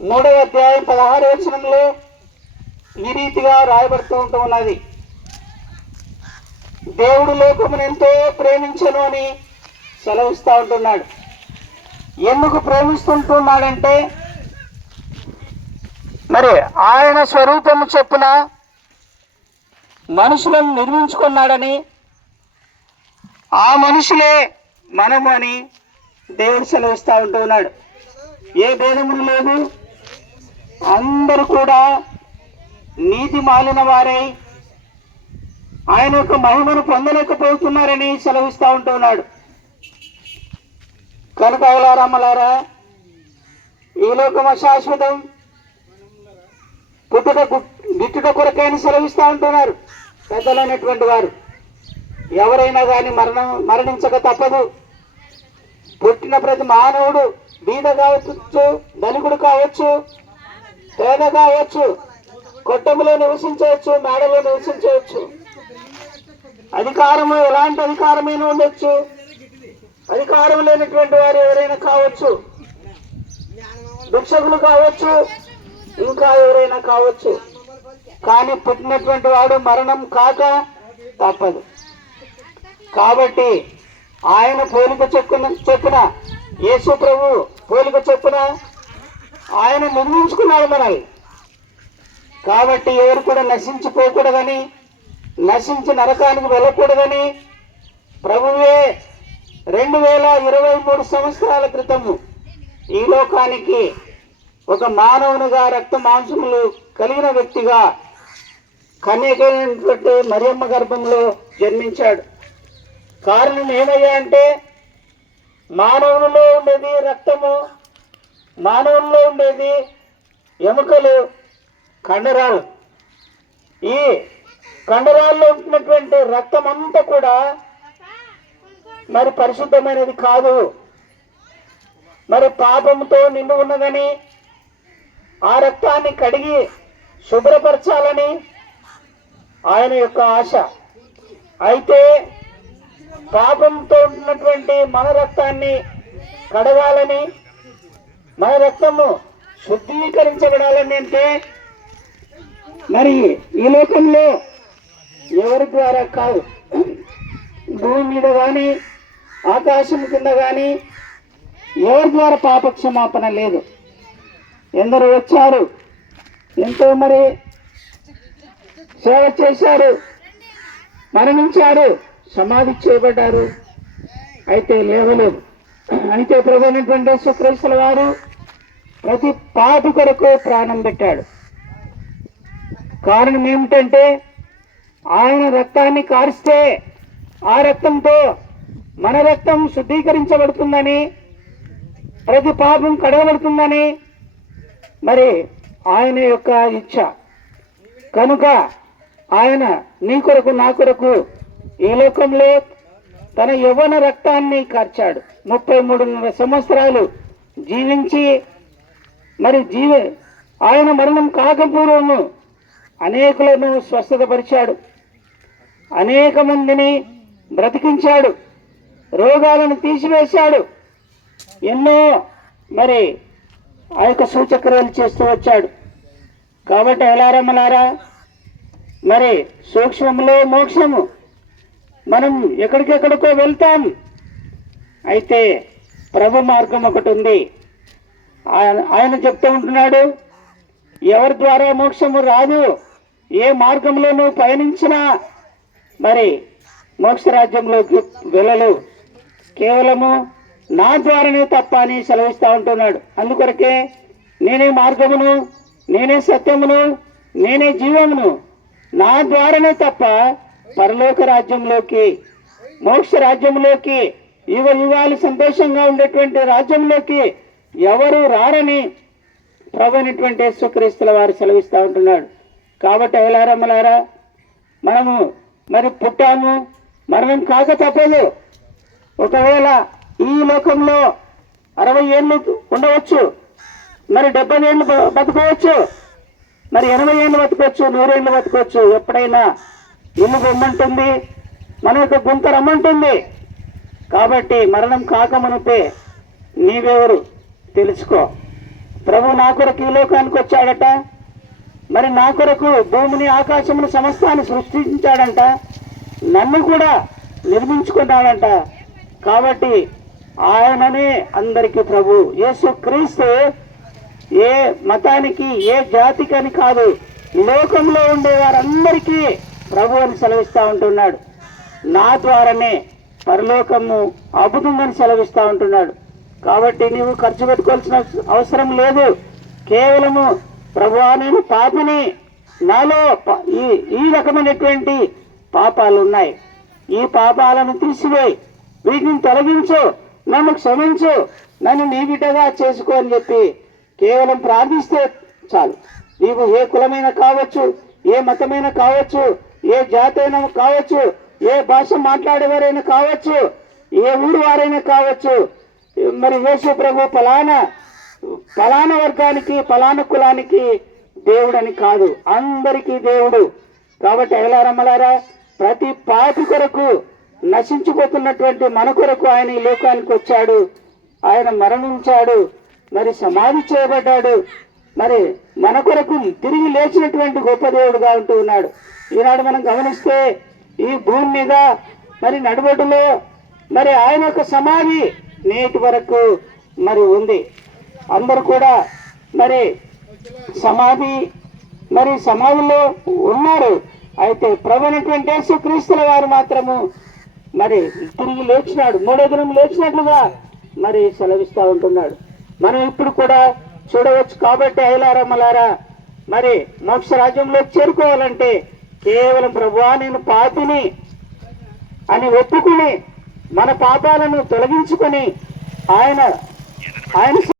3వ అధ్యాయం 16వ వచనంలో ఈ రీతిగా రాయబడుతూ ఉన్నది. దేవుడు లోకమును ఎంతో ప్రేమించను అని సెలవిస్తూ ఉంటున్నాడు. ఎందుకు ప్రేమిస్తుంటున్నాడంటే మరి ఆయన స్వరూపము చొప్పున మనుషులను నిర్మించుకున్నాడని, ఆ మనుషులే మనము అని దేవుడు సెలవిస్తూ ఉంటున్నాడు. ఏ భేదమును లేదు, అందరూ కూడా నీతి మాలిన వారై ఆయన యొక్క మహిమను పొందలేకపోతున్నారని సెలవిస్తూ ఉంటున్నాడు. కనుక అవలారమ్మలారా, ఈ లోకం అశాశ్వతం, పుట్టుక గిట్టుట కొరకైన సెలవిస్తూ ఉంటున్నారు పెద్దలైనటువంటి వారు. ఎవరైనా కానీ మరణించక తప్పదు. పుట్టిన ప్రతి మానవుడు బీద కావచ్చు, ధనికుడు కావచ్చు, పేద కావచ్చు, కొట్టములో నివసించవచ్చు, మేడలో నివసించవచ్చు, అధికారము ఎలాంటి అధికారమైనా ఉండొచ్చు, అధికారం లేనటువంటి వారు ఎవరైనా కావచ్చు, భిక్షకులు కావచ్చు, ఇంకా ఎవరైనా కావచ్చు. కానీ పుట్టినటువంటి వాడు మరణం కాక తప్పదు. కాబట్టి ఆయన పోలిక చొప్పున యేసు ప్రభు పోలిక చొప్పున ఆయన నిర్మించుకున్నాడు మనల్ని. కాబట్టి ఎవరు కూడా నశించిపోకూడదని, నశించి నరకానికి వెళ్ళకూడదని ప్రభువే 2023 సంవత్సరాల క్రితము ఈ లోకానికి ఒక మానవునిగా రక్త మాంసములు కలిగిన వ్యక్తిగా కన్యకైనటువంటి మరియమ్మ గర్భంలో జన్మించాడు. కారణం ఏమయ్యా అంటే మానవునిలో ఉండేది రక్తము, మానవుల్లో ఉండేది ఎముకలు, కండరాలు. ఈ కండరాల్లో ఉంటున్నటువంటి రక్తం అంతా కూడా మరి పరిశుద్ధమైనది కాదు, మరి పాపంతో నిండి ఉన్నదని ఆ రక్తాన్ని కడిగి శుభ్రపరచాలని ఆయన యొక్క ఆశ. అయితే పాపంతో ఉన్నటువంటి మన రక్తాన్ని కడగాలని, మన రక్తము శుద్ధీకరించబడాలని అంటే మరి ఈ లోకంలో ఎవరి ద్వారా కాదు, భూమి మీద కానీ ఆకాశం కింద కానీ ఎవరి ద్వారా పాపక్షమాపణ లేదు. ఎందరో వచ్చారు, ఎంతో మరి సేవ చేశారు, మరణించారు, సమాధి చేయబడ్డారు, అయితే లేవలేదు. అయితే ప్రభువైనటువంటి యేసుక్రీస్తుల వారు ప్రతి పాపి కొరకు ప్రాణం పెట్టాడు. కారణం ఏమిటంటే ఆయన రక్తాన్ని కారిస్తే ఆ రక్తంతో మన రక్తం శుద్ధీకరించబడుతుందని, ప్రతి పాపం కడగబడుతుందని మరి ఆయన యొక్క ఇచ్ఛ. కనుక ఆయన నీ కొరకు నా కొరకు ఈ లోకంలో తన యవ్వన రక్తాన్ని కార్చాడు. 33 సంవత్సరాలు జీవించి మరి ఆయన మరణం కాకపూర్వము అనేకులను స్వస్థతపరిచాడు, అనేక మందిని బ్రతికించాడు, రోగాలను తీసివేశాడు, ఎన్నో మరి ఆ యొక్క సూచక్రియలు చేస్తూ వచ్చాడు. కాబట్టి ఎలారమ్మలారా, మరి సూక్ష్మములో మోక్షము, మనం ఎక్కడికెక్కడికో వెళ్తాం, అయితే ప్రభు మార్గం ఒకటి ఉంది. ఆయన చెప్తూ ఉంటున్నాడు, ఎవరి ద్వారా మోక్షము రాదు, ఏ మార్గంలో నువ్వు పయనించినా మరి మోక్షరాజ్యంలోకి వెళ్ళలు, కేవలము నా ద్వారానే తప్ప అని సెలవిస్తూ ఉంటున్నాడు. అందుకొరకే నేనే మార్గమును, నేనే సత్యమును, నేనే జీవమును, నా ద్వారానే తప్ప పరలోక రాజ్యంలోకి, మోక్ష రాజ్యంలోకి, యుగ యుగాలు సంతోషంగా ఉండేటువంటి రాజ్యంలోకి ఎవరు రారని ప్రభు అయినటువంటి యేసుక్రీస్తుల వారు సెలవిస్తూ ఉంటున్నాడు. కాబట్టి అయలారమ్మలారా, మనము మరి పుట్టాము, మరణం కాక తప్పదు. ఒకవేళ ఈ లోకంలో 60 ఏళ్ళు ఉండవచ్చు, మరి 70 ఏళ్ళు బతకవచ్చు, మరి 80 ఏళ్ళు బతకవచ్చు, 100 ఏళ్ళు బతకవచ్చు. ఎప్పుడైనా ఇల్లు రమ్మంటుంది, మన యొక్క గుంత రమ్మంటుంది. కాబట్టి మరణం కాక మునిపే నీవెవరు తెలుసుకో. ప్రభు నా కొరకు ఈ లోకానికి వచ్చాడట, మరి నా కొరకు భూమిని ఆకాశమును సమస్తాన్ని సృష్టించాడంట, నన్ను కూడా నిర్మించుకున్నాడంట. కాబట్టి ఆయననే అందరికీ ప్రభు. యేసు క్రీస్తు ఏ మతానికి ఏ జాతికి అని కాదు, లోకంలో ఉండే వారందరికీ ప్రభు అని సెలవిస్తూ ఉంటున్నాడు. నా ద్వారానే పరలోకము అద్భుతంగా సెలవిస్తూ ఉంటున్నాడు. కాబట్టి నీవు ఖర్చు పెట్టుకోవాల్సిన అవసరం లేదు. కేవలము ప్రభువా నేను పాపిని, నాలో ఈ రకమైనటువంటి పాపాలు ఉన్నాయి, ఈ పాపాలను తీసివేయి, వీటిని తొలగించు, నన్ను క్షమించు, నన్ను నీ బిడ్డగా చేసుకో అని చెప్పి కేవలం ప్రార్థిస్తే చాలు. నీవు ఏ కులమైన కావచ్చు, ఏ మతమైన కావచ్చు, ఏ జాతి అయినా కావచ్చు, ఏ భాష మాట్లాడేవారైనా కావచ్చు, ఏ ఊరు వారైనా కావచ్చు, మరి యేసు ప్రభు ఫలానా వర్గానికి ఫలానా కులానికి దేవుడని కాదు, అందరికీ దేవుడు. కాబట్టి అయలారమ్మలారా, ప్రతి పాపి కొరకు నశించిపోతున్నటువంటి మన కొరకు ఆయన ఈ లోకానికి వచ్చాడు, ఆయన మరణించాడు, మరి సమాధి చేయబడ్డాడు, మరి మన కొరకు తిరిగి లేచినటువంటి గొప్ప దేవుడుగా ఉంటూ ఉన్నాడు. ఈనాడు మనం గమనిస్తే ఈ భూమి మీద మరి నడుబొడ్డులో మరి ఆయన యొక్క సమాధి నేటి వరకు మరి ఉంది. అందరూ కూడా మరి సమాధిలో ఉన్నారు. అయితే ప్రభువైనటువంటి యేసుక్రీస్తుల వారు మాత్రము మరి తిరిగి లేచినాడు, మూడో దినం లేచినట్లుగా మరి సెలవిస్తూ ఉంటున్నాడు. మనం ఇప్పుడు కూడా చూడవచ్చు. కాబట్టి అయలారమ్మలారా, మరి మోక్ష రాజ్యంలో చేరుకోవాలంటే కేవలం ప్రభువా నేను పాపిని అని ఒప్పుకుని మన పాపాలను తొలగించుకొని ఆయన